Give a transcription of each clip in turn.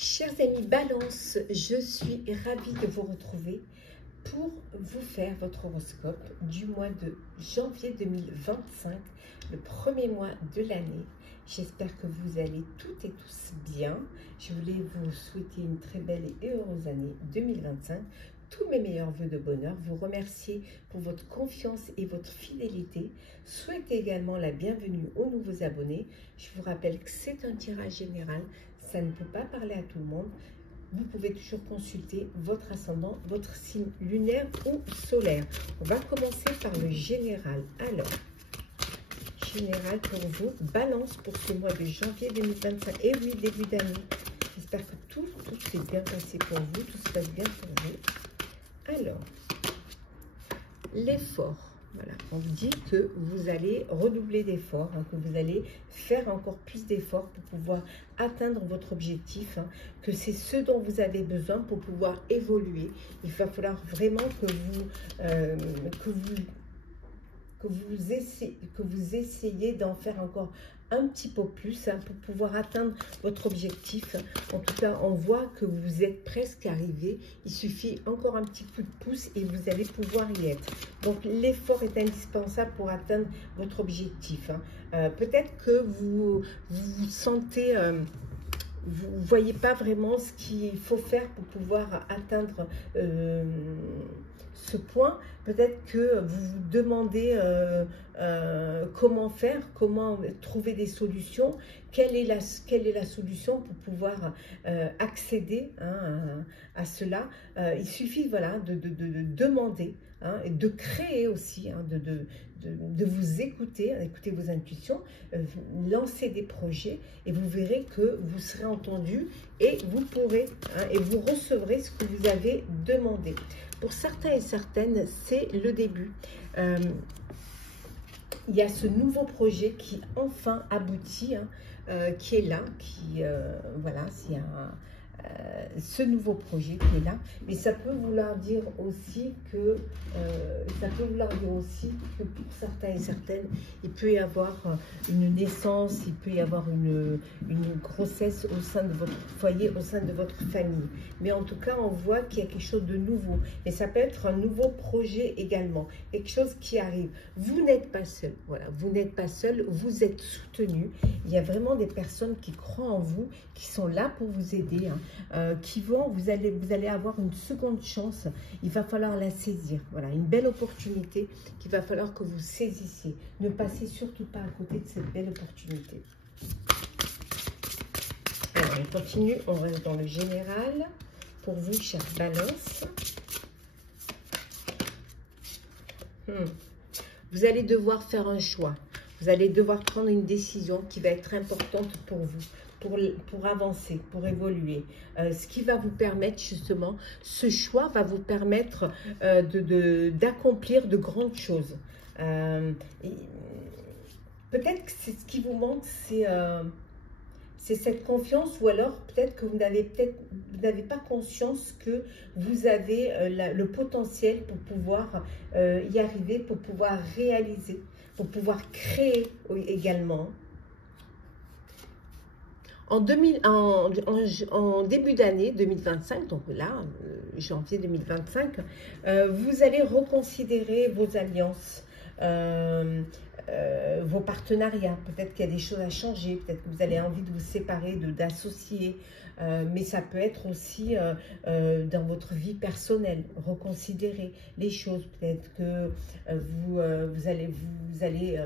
Chers amis Balance, je suis ravie de vous retrouver pour vous faire votre horoscope du mois de janvier 2025, le premier mois de l'année. J'espère que vous allez toutes et tous bien. Je voulais vous souhaiter une très belle et heureuse année 2025. Tous mes meilleurs voeux de bonheur, vous remercier pour votre confiance et votre fidélité. Souhaitez également la bienvenue aux nouveaux abonnés. Je vous rappelle que c'est un tirage général, ça ne peut pas parler à tout le monde. Vous pouvez toujours consulter votre ascendant, votre signe lunaire ou solaire. On va commencer par le général. Alors, général pour vous, Balance pour ce mois de janvier 2025. Et oui, début d'année. J'espère que tout s'est bien passé pour vous, tout se passe bien pour vous. Alors, l'effort. Voilà, on dit que vous allez redoubler d'efforts, que vous allez faire encore plus d'efforts pour pouvoir atteindre votre objectif, que c'est ce dont vous avez besoin pour pouvoir évoluer. Il va falloir vraiment que vous essayez d'en faire encore un petit peu plus pour pouvoir atteindre votre objectif. En tout cas, on voit que vous êtes presque arrivé. Il suffit encore un petit coup de pouce et vous allez pouvoir y être. Donc, l'effort est indispensable pour atteindre votre objectif. Peut-être que vous vous sentez... vous ne voyez pas vraiment ce qu'il faut faire pour pouvoir atteindre ce point. Peut-être que vous vous demandez comment faire, comment trouver des solutions, quelle est la solution pour pouvoir accéder à cela. Il suffit voilà, de demander, et de créer aussi, de vous écouter, écouter vos intuitions, lancer des projets et vous verrez que vous serez entendu et vous pourrez, et vous recevrez ce que vous avez demandé. Pour certains et certaines, c'est le début. Il y a ce nouveau projet qui enfin aboutit, qui est là, voilà, il y a ce nouveau projet qui est là, mais ça peut vouloir dire aussi que pour certains et certaines, il peut y avoir une naissance, il peut y avoir une grossesse au sein de votre foyer, au sein de votre famille. Mais en tout cas, on voit qu'il y a quelque chose de nouveau. Et ça peut être un nouveau projet également, quelque chose qui arrive. Vous n'êtes pas seul, voilà, vous n'êtes pas seul, vous êtes soutenu. Il y a vraiment des personnes qui croient en vous, qui sont là pour vous aider, vous allez avoir une seconde chance. Il va falloir la saisir. Voilà, une belle opportunité qu'il va falloir que vous saisissiez. Ne passez surtout pas à côté de cette belle opportunité. Alors, on continue, on reste dans le général. Pour vous, chère Balance. Vous allez devoir faire un choix. Vous allez devoir prendre une décision qui va être importante pour vous. Pour avancer, pour évoluer. Ce qui va vous permettre justement, ce choix va vous permettre d'accomplir de grandes choses. Peut-être que c'est ce qui vous manque, c'est cette confiance, ou alors peut-être que vous n'avez pas conscience que vous avez le potentiel pour pouvoir y arriver, pour pouvoir réaliser, pour pouvoir créer également. En début d'année 2025, donc là, janvier 2025, vous allez reconsidérer vos alliances, vos partenariats. Peut-être qu'il y a des choses à changer, peut-être que vous avez envie de vous séparer, d'associer, mais ça peut être aussi dans votre vie personnelle, reconsidérer les choses. Peut-être que vous allez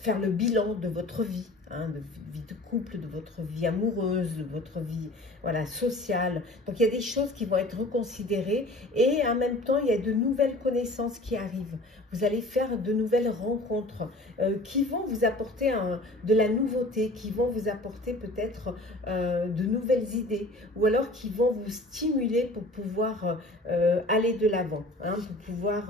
faire le bilan de votre vie, de vie de couple, de votre vie amoureuse, de votre vie sociale. Donc il y a des choses qui vont être reconsidérées et en même temps il y a de nouvelles connaissances qui arrivent. Vous allez faire de nouvelles rencontres qui vont vous apporter de la nouveauté, qui vont vous apporter peut-être de nouvelles idées ou alors qui vont vous stimuler pour pouvoir aller de l'avant, pour pouvoir,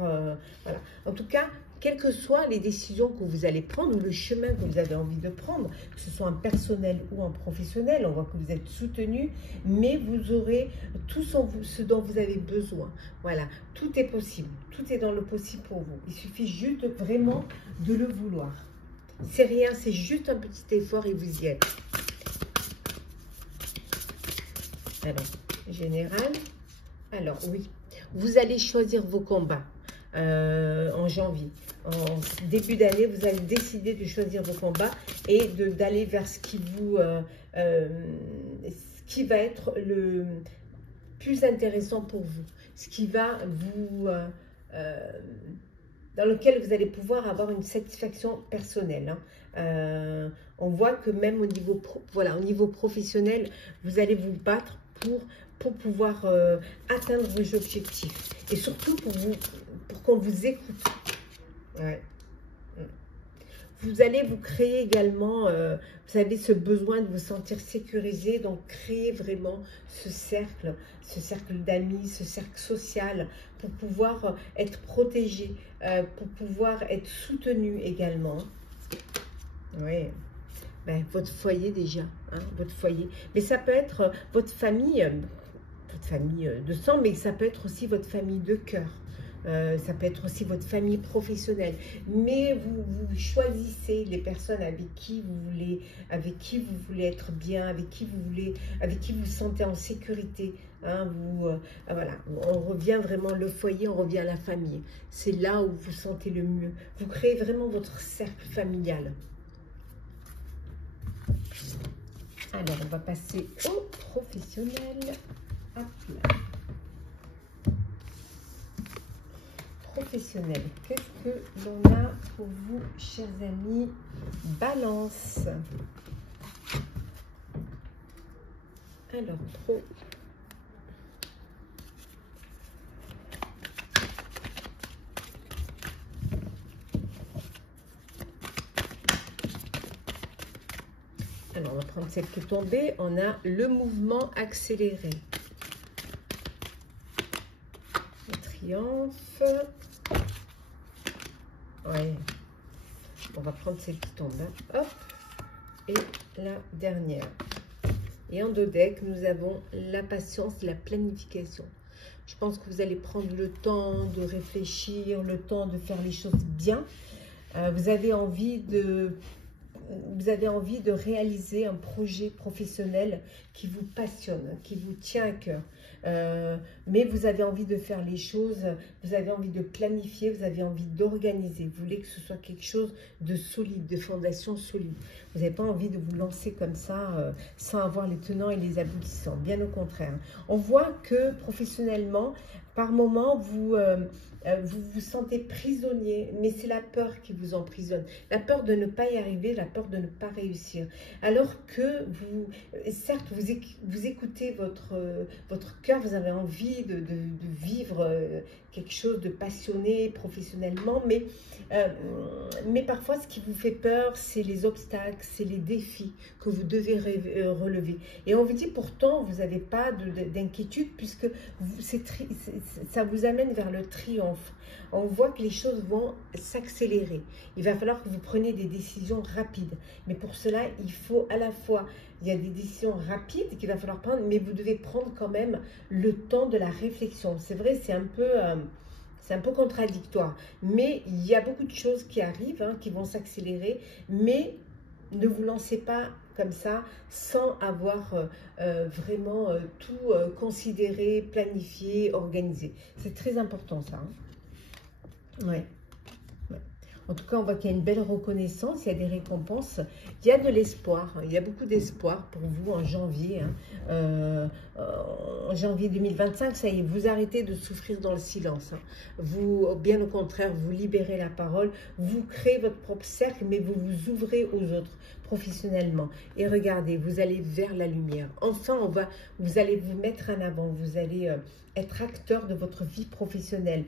voilà. En tout cas, quelles que soient les décisions que vous allez prendre ou le chemin que vous avez envie de prendre, que ce soit en personnel ou en professionnel, on voit que vous êtes soutenu, mais vous aurez tout ce dont vous avez besoin. Voilà, tout est possible, tout est dans le possible pour vous. Il suffit juste vraiment de le vouloir. C'est rien, c'est juste un petit effort et vous y êtes. Alors, général. Alors, oui. Vous allez choisir vos combats en janvier. En début d'année, vous allez décider de choisir vos combats et d'aller vers ce qui va être le plus intéressant pour vous. Ce qui va vous... dans lequel vous allez pouvoir avoir une satisfaction personnelle. On voit que même au niveau, au niveau professionnel, vous allez vous battre pour pouvoir atteindre vos objectifs. Et surtout pour qu'on vous écoute. Ouais. Vous allez vous créer également, vous avez ce besoin de vous sentir sécurisé, donc créer vraiment ce cercle d'amis, ce cercle social, pour pouvoir être protégé, pour pouvoir être soutenu également. Oui, ben, votre foyer déjà, hein, votre foyer. Mais ça peut être votre famille de sang, mais ça peut être aussi votre famille de cœur. Ça peut être aussi votre famille professionnelle, mais vous choisissez les personnes avec qui vous voulez être bien, avec qui vous sentez en sécurité. Hein, voilà, on revient vraiment le foyer, on revient à la famille. C'est là où vous sentez le mieux. Vous créez vraiment votre cercle familial. Alors, on va passer au professionnel. Hop là. Professionnel, qu'est-ce que l'on a pour vous, chers amis? Balance. Alors, pro. Alors, on va prendre celle qui est tombée. On a le mouvement accéléré. Le triomphe. Ouais. On va prendre celle qui tombe. Hein. Hop. Et la dernière. Et en dodeck, nous avons la patience, la planification. Je pense que vous allez prendre le temps de réfléchir, le temps de faire les choses bien. Vous avez envie de réaliser un projet professionnel qui vous passionne, qui vous tient à cœur. Mais vous avez envie de faire les choses, vous avez envie de planifier, vous avez envie d'organiser. Vous voulez que ce soit quelque chose de solide, de fondation solide. Vous n'avez pas envie de vous lancer comme ça sans avoir les tenants et les aboutissants. Bien au contraire. On voit que professionnellement, par moment, vous vous sentez prisonnier, mais c'est la peur qui vous emprisonne. La peur de ne pas y arriver, la peur de ne pas réussir. Alors que certes, vous écoutez votre cœur, vous avez envie de vivre quelque chose de passionné professionnellement, mais parfois, ce qui vous fait peur, c'est les obstacles, c'est les défis que vous devez relever. Et on vous dit pourtant, vous n'avez pas d'inquiétude puisque ça vous amène vers le triomphe. On voit que les choses vont s'accélérer. Il va falloir que vous preniez des décisions rapides. Mais pour cela, il faut à la fois, il y a des décisions rapides qu'il va falloir prendre, mais vous devez prendre quand même le temps de la réflexion. C'est vrai, c'est un peu contradictoire. Mais il y a beaucoup de choses qui arrivent, hein, qui vont s'accélérer. Mais ne vous lancez pas comme ça sans avoir vraiment tout considéré, planifié, organisé. C'est très important ça. Hein. Ouais. En tout cas, on voit qu'il y a une belle reconnaissance, il y a des récompenses, il y a de l'espoir, il y a beaucoup d'espoir pour vous en janvier. Hein. En janvier 2025, ça y est, vous arrêtez de souffrir dans le silence. Hein. Vous, bien au contraire, vous libérez la parole, vous créez votre propre cercle, mais vous vous ouvrez aux autres professionnellement. Et regardez, vous allez vers la lumière. Enfin, vous allez vous mettre en avant, vous allez être acteur de votre vie professionnelle.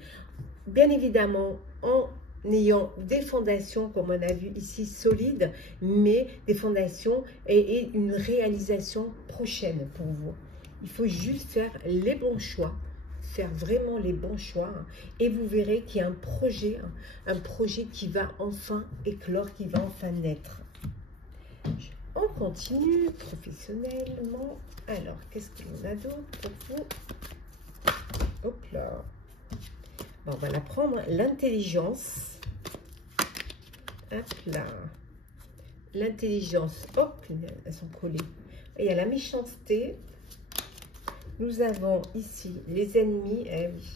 Bien évidemment, en ayant des fondations, comme on a vu ici, solides, mais des fondations et une réalisation prochaine pour vous. Il faut juste faire les bons choix, faire vraiment les bons choix, hein, et vous verrez qu'il y a un projet qui va enfin éclore, qui va enfin naître. On continue professionnellement. Alors, qu'est-ce qu'on a d'autre pour vous? Hop là. Bon, on va la prendre, l'intelligence. Hop là. L'intelligence. Hop, elles sont collées. Et il y a la méchanceté. Nous avons ici les ennemis. Eh oui.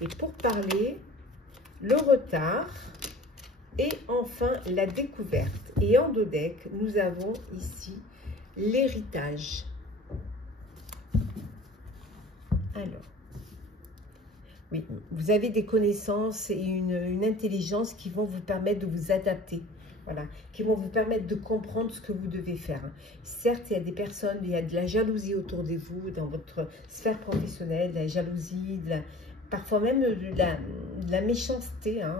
Et pour parler, le retard. Et enfin, la découverte. Et en dos deck, nous avons ici l'héritage. Alors, oui, vous avez des connaissances et une intelligence qui vont vous permettre de vous adapter. Voilà, qui vont vous permettre de comprendre ce que vous devez faire. Certes, il y a des personnes, il y a de la jalousie autour de vous, dans votre sphère professionnelle, de la jalousie, parfois même de la méchanceté. Hein,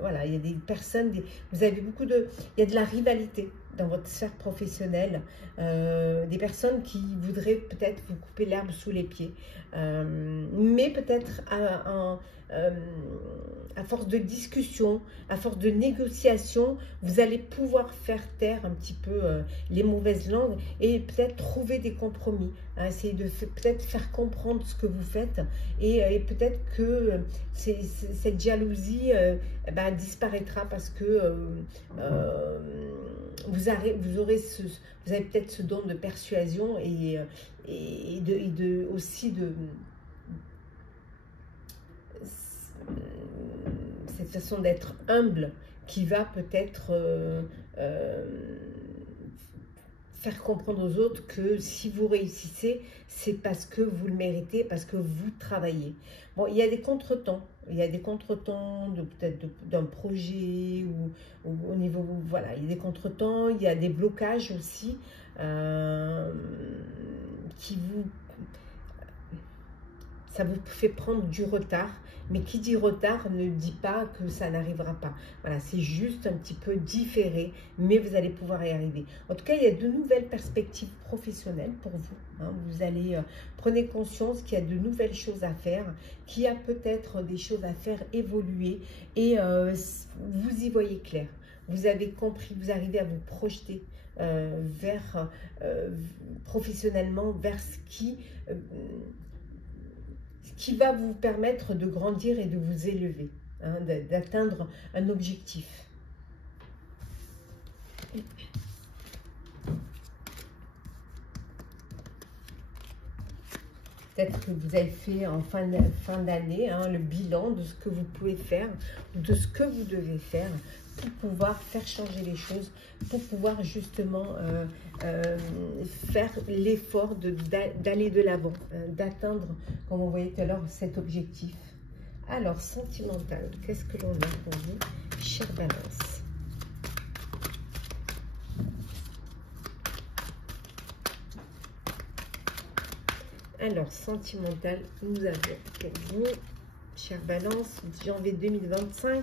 voilà, il y a des personnes, vous avez beaucoup de... Il y a de la rivalité dans votre sphère professionnelle. Des personnes qui voudraient peut-être vous couper l'herbe sous les pieds. Mais peut-être à force de discussion, à force de négociation, vous allez pouvoir faire taire un petit peu les mauvaises langues et peut-être trouver des compromis. Hein, essayer de peut-être faire comprendre ce que vous faites et peut-être que cette jalousie disparaîtra parce que vous avez peut-être ce don de persuasion et aussi de cette façon d'être humble qui va peut-être faire comprendre aux autres que si vous réussissez, c'est parce que vous le méritez, parce que vous travaillez. Bon, il y a des contretemps. Il y a des contretemps peut-être d'un projet ou au niveau, voilà, il y a des contretemps, il y a des blocages aussi ça vous fait prendre du retard. Mais qui dit retard ne dit pas que ça n'arrivera pas. Voilà, c'est juste un petit peu différé, mais vous allez pouvoir y arriver. En tout cas, il y a de nouvelles perspectives professionnelles pour vous. Hein. Vous allez, prenez conscience qu'il y a de nouvelles choses à faire, qu'il y a peut-être des choses à faire évoluer et vous y voyez clair. Vous avez compris, vous arrivez à vous projeter professionnellement vers ce qui va vous permettre de grandir et de vous élever, hein, d'atteindre un objectif. Peut-être que vous avez fait en fin d'année hein, le bilan de ce que vous pouvez faire, de ce que vous devez faire pour pouvoir faire changer les choses, pour pouvoir justement faire l'effort d'aller de l'avant, d'atteindre, comme on voyait tout à l'heure, cet objectif. Alors, sentimental, qu'est-ce que l'on a pour vous, chère Balance? Alors, sentimental, nous avons pour vous, chère Balance, janvier 2025,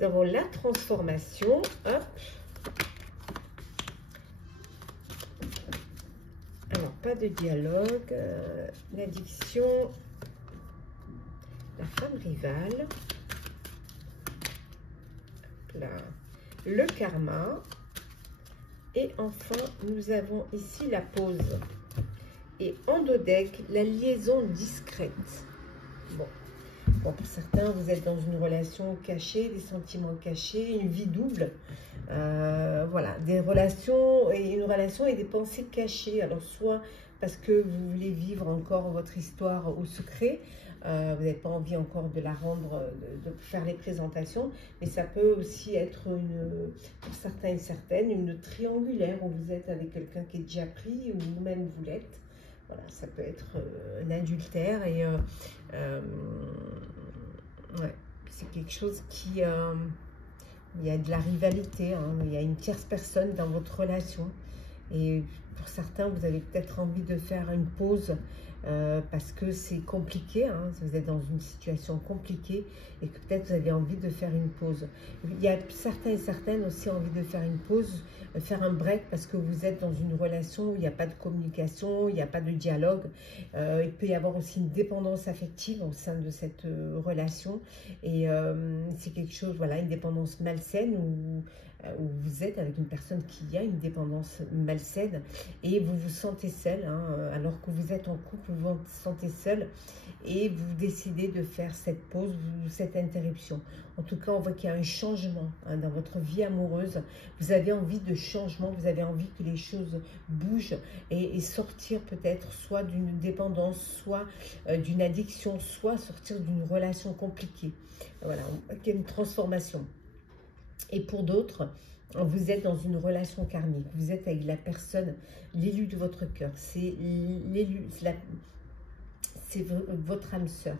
nous avons la transformation, hop. Alors, pas de dialogue, l'addiction, la femme rivale, là, le karma, et enfin, nous avons ici la pause. Et en dos deck, la liaison discrète. Bon, pour certains, vous êtes dans une relation cachée, des sentiments cachés, une vie double. Voilà, des relations et une relation et des pensées cachées. Alors, soit parce que vous voulez vivre encore votre histoire au secret, vous n'avez pas envie encore de la rendre, de faire les présentations, mais ça peut aussi être, pour certains et certaines, une triangulaire où vous êtes avec quelqu'un qui est déjà pris ou vous-même vous l'êtes. Voilà, ça peut être un adultère et ouais, c'est quelque chose qui... il y a de la rivalité, hein, il y a une tierce personne dans votre relation. Et pour certains, vous avez peut-être envie de faire une pause parce que c'est compliqué, hein, vous êtes dans une situation compliquée et que peut-être vous avez envie de faire une pause. Il y a certains et certaines aussi envie de faire une pause, faire un break parce que vous êtes dans une relation où il n'y a pas de communication, il n'y a pas de dialogue. Il peut y avoir aussi une dépendance affective au sein de cette relation et c'est quelque chose, voilà, une dépendance malsaine où où vous êtes avec une personne qui a une dépendance malsaine et vous vous sentez seul, hein, alors que vous êtes en couple, vous vous sentez seul et vous décidez de faire cette pause, cette interruption. En tout cas, on voit qu'il y a un changement hein, dans votre vie amoureuse. Vous avez envie de changement, vous avez envie que les choses bougent et sortir peut-être soit d'une dépendance, soit d'une addiction, soit sortir d'une relation compliquée. Voilà, il y a une transformation. Et pour d'autres, vous êtes dans une relation karmique. Vous êtes avec la personne, l'élu de votre cœur. C'est l'élu, c'est votre âme sœur.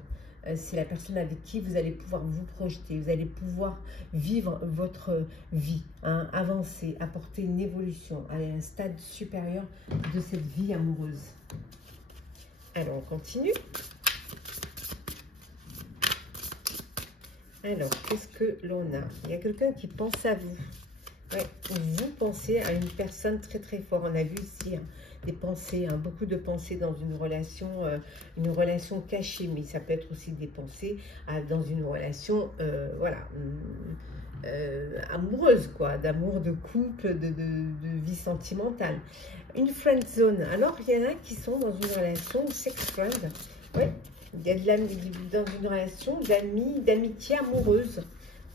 C'est la personne avec qui vous allez pouvoir vous projeter. Vous allez pouvoir vivre votre vie, hein, avancer, apporter une évolution, aller à un stade supérieur de cette vie amoureuse. Alors, on continue. Alors, qu'est-ce que l'on a? Il y a quelqu'un qui pense à vous. Ouais, vous pensez à une personne très très fort. On a vu ici hein, des pensées, hein, beaucoup de pensées dans une relation cachée. Mais ça peut être aussi des pensées dans une relation, voilà, amoureuse, quoi, d'amour de couple, de vie sentimentale. Une friend zone. Alors, il y en a qui sont dans une relation sex friend. Ouais. Il y a dans une relation d'amis, d'amitié amoureuse.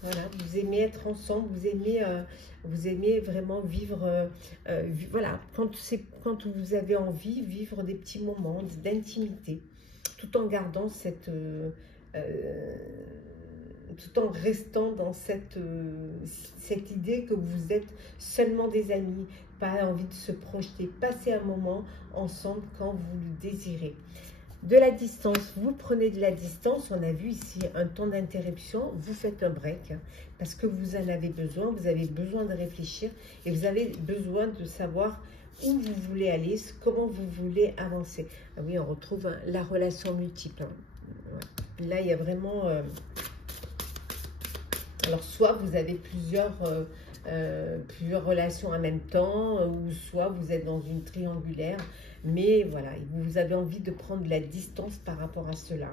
Voilà, vous aimez être ensemble, vous aimez vraiment vivre, voilà, quand vous avez envie, vivre des petits moments d'intimité, tout en gardant tout en restant dans cette idée que vous êtes seulement des amis, pas envie de se projeter, passer un moment ensemble quand vous le désirez. De la distance, vous prenez de la distance, on a vu ici un temps d'interruption, vous faites un break, hein, parce que vous en avez besoin de réfléchir et vous avez besoin de savoir où vous voulez aller, comment vous voulez avancer. Ah oui, on retrouve hein, la relation multiple. Hein. Ouais. Là, il y a vraiment... alors, soit vous avez plusieurs relations en même temps, ou soit vous êtes dans une triangulaire, mais voilà, vous avez envie de prendre de la distance par rapport à cela,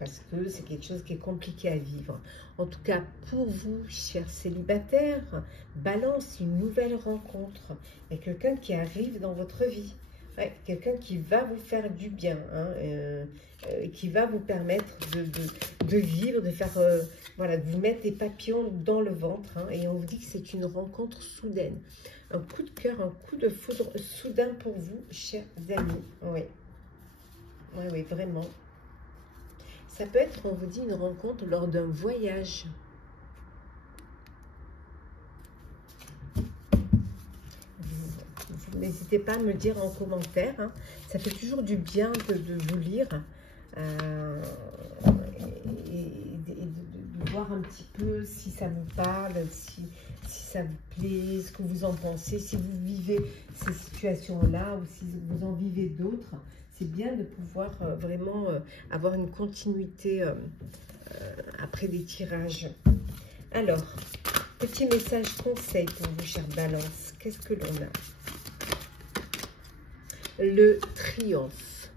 parce que c'est quelque chose qui est compliqué à vivre. En tout cas, pour vous, chers célibataires, Balance, une nouvelle rencontre. Il y a quelqu'un qui arrive dans votre vie. Ouais, quelqu'un qui va vous faire du bien, hein, qui va vous permettre de vivre, de faire, voilà, de vous mettre des papillons dans le ventre. Hein, et on vous dit que c'est une rencontre soudaine. Un coup de cœur, un coup de foudre soudain pour vous, chers amis. Oui, oui, oui, vraiment. Ça peut être, on vous dit, une rencontre lors d'un voyage. N'hésitez pas à me dire en commentaire. Hein. Ça fait toujours du bien de vous lire et de voir un petit peu si ça vous parle, si ça vous plaît, ce que vous en pensez, si vous vivez ces situations-là ou si vous en vivez d'autres. C'est bien de pouvoir vraiment avoir une continuité après des tirages. Alors, petit message conseil pour vous, chère Balance. Qu'est-ce que l'on a? Le triomphe.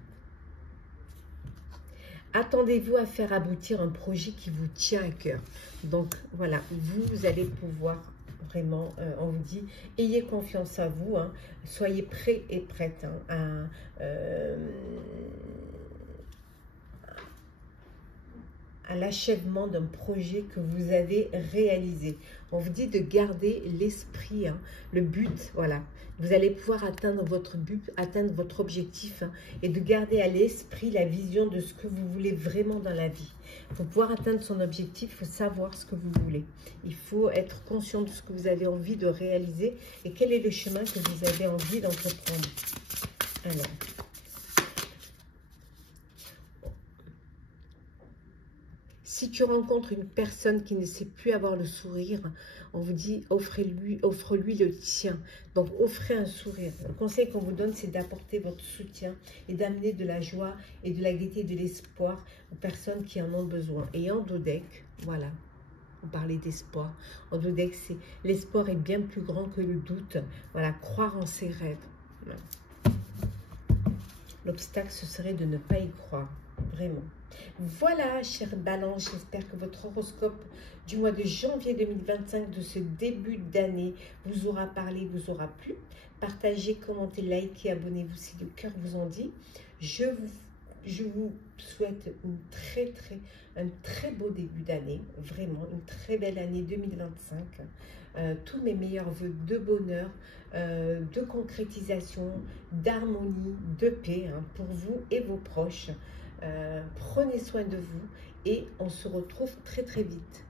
Attendez-vous à faire aboutir un projet qui vous tient à cœur. Donc, voilà, vous allez pouvoir vraiment, on vous dit, ayez confiance à vous, hein, soyez prêts et prêtes hein, à l'achèvement d'un projet que vous avez réalisé. On vous dit de garder l'esprit, hein, le but, voilà. Vous allez pouvoir atteindre votre but, atteindre votre objectif hein, et de garder à l'esprit la vision de ce que vous voulez vraiment dans la vie. Pour pouvoir atteindre son objectif, il faut savoir ce que vous voulez. Il faut être conscient de ce que vous avez envie de réaliser et quel est le chemin que vous avez envie d'entreprendre. Alors... si tu rencontres une personne qui ne sait plus avoir le sourire, on vous dit offre-lui le tien. Donc offrez un sourire. Le conseil qu'on vous donne, c'est d'apporter votre soutien et d'amener de la joie et de la gaieté, de l'espoir aux personnes qui en ont besoin. Et en dos deck, voilà, on parlait d'espoir. En dos deck, c'est l'espoir est bien plus grand que le doute. Voilà, croire en ses rêves. L'obstacle, ce serait de ne pas y croire. vraiment. Voilà, chère Balance, j'espère que votre horoscope du mois de janvier 2025, de ce début d'année, vous aura parlé, vous aura plu. Partagez, commentez, likez, abonnez-vous si le cœur vous en dit. Je vous souhaite un très beau début d'année, vraiment une très belle année 2025. Tous mes meilleurs voeux de bonheur, de concrétisation, d'harmonie, de paix pour vous et vos proches. Prenez soin de vous et on se retrouve très vite.